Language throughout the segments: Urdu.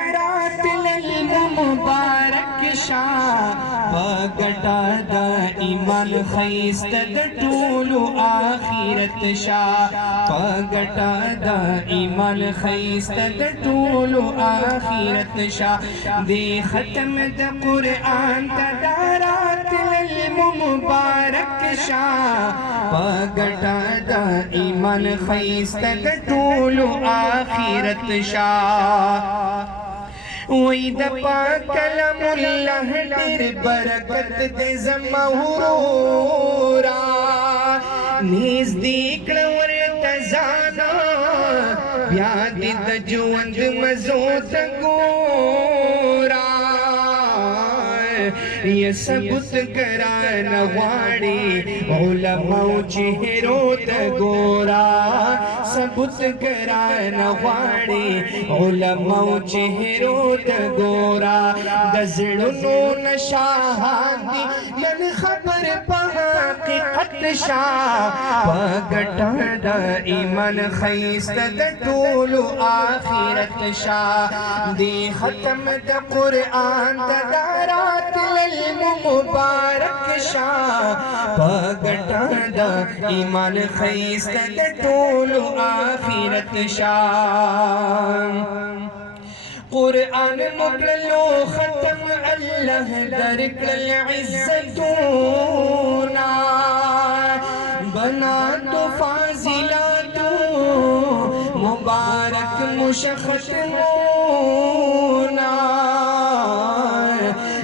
دارات المبارک شا پگٹا دا ایمان خیست دا طولو آخرت شا پگٹا دا ایمان خیست دا طولو آخرت شا دے ختم دا قرآن دا دارات المبارک شا پگٹا دا ایمان خیست دا طولو آخرت شا وی دا پاک کلم اللہ دیر برکت دے زمہورورا نیز دیکھ لور تزانا بیادی دا جوند مزود گورا یہ ثبت کران غاڑی علماء چہرو تگورا ثبت کران غاڑی علماء چہرو تگورا دزڑنو نشاہاندی من خبر حقیقت شا پگٹا دا ایمان خیست دا طولو آخرت شا دی ختم دا قرآن دا دارات المبارک شا پگٹا دا ایمان خیست دا طولو آخرت شا قرآن مکلو ختم اللہ درک العزتونا بناتو فاضلاتو مبارک مشختمونا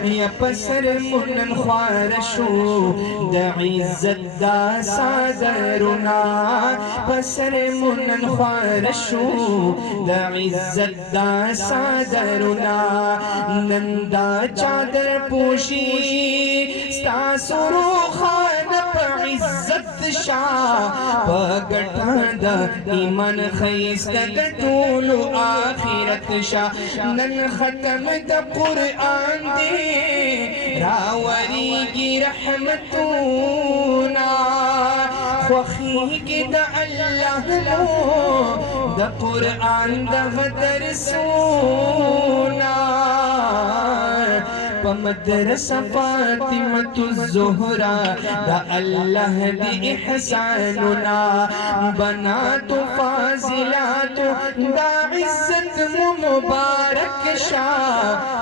یا پسر منن خوارشو دا عزت دا صادرنا پسر منن خوارشو دا عزت دا صادرنا نندا چادر پوشی ستا سروخان پا عزت شا پگٹا دا ایمان خیست دا طولو آخرت شا نن ختم دا قرآن دی راوری کی رحمتونا خوخی کی دا اللہ مو دا قرآن دا غدر سونا پمدرسہ فاطمة الزہرا دا اللہ دی احساننا بنات فاضلات دا عزت مبارک شا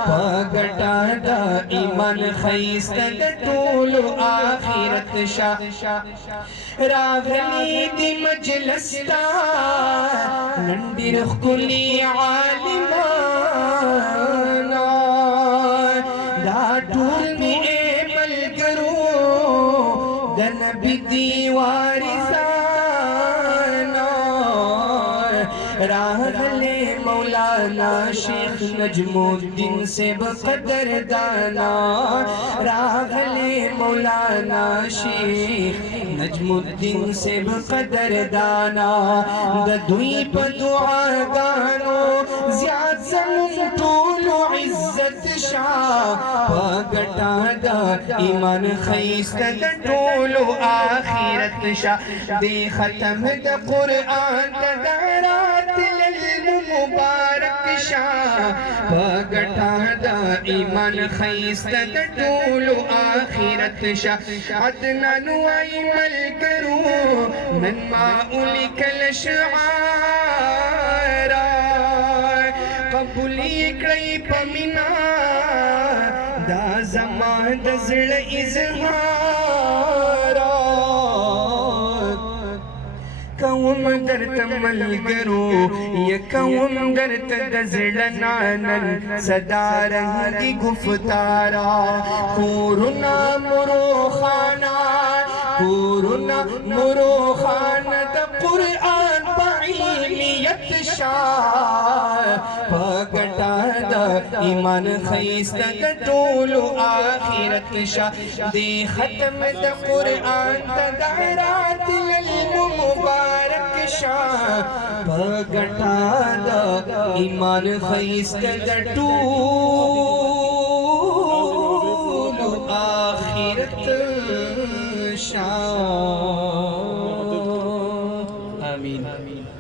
پگٹا دا ایمان خیست دا طولو آخرت شا راغلی دی مجلس تا نندر خلی عالمانا دا طول می ایمل کرو دا نبی دی وارثانا راغلے مولانا شیخ نجم الدین سے بقدر دانا راغلے مولانا شیخ نجم الدین سے بقدر دانا دا دوی پا دعا گانو زیاد زمون طولو عزت شا پگٹا دا ایمان خیست دا طولو آخرت شا دے ختم دا قرآن دا دارات المبارک شا پگٹا دا ایمان خیست دا طولو آخرت شا عدنان وایمل کرو من ما اولک الاشعارا قبولی کڑی پمینا دا زمان دزل اظہارا کوم درت ملگرو یا کوم درت دزل نانن صدا رنگی گفتارا کورنا مروخانا کورنا مروخانا دا قرآن بعلمیت شا پگٹا دا ایمان خیست دا طولو آخرت شا دے ختم دا قرآن دا دارات المبارک شا پگٹا دا ایمان خیست دا طولو آخرت شا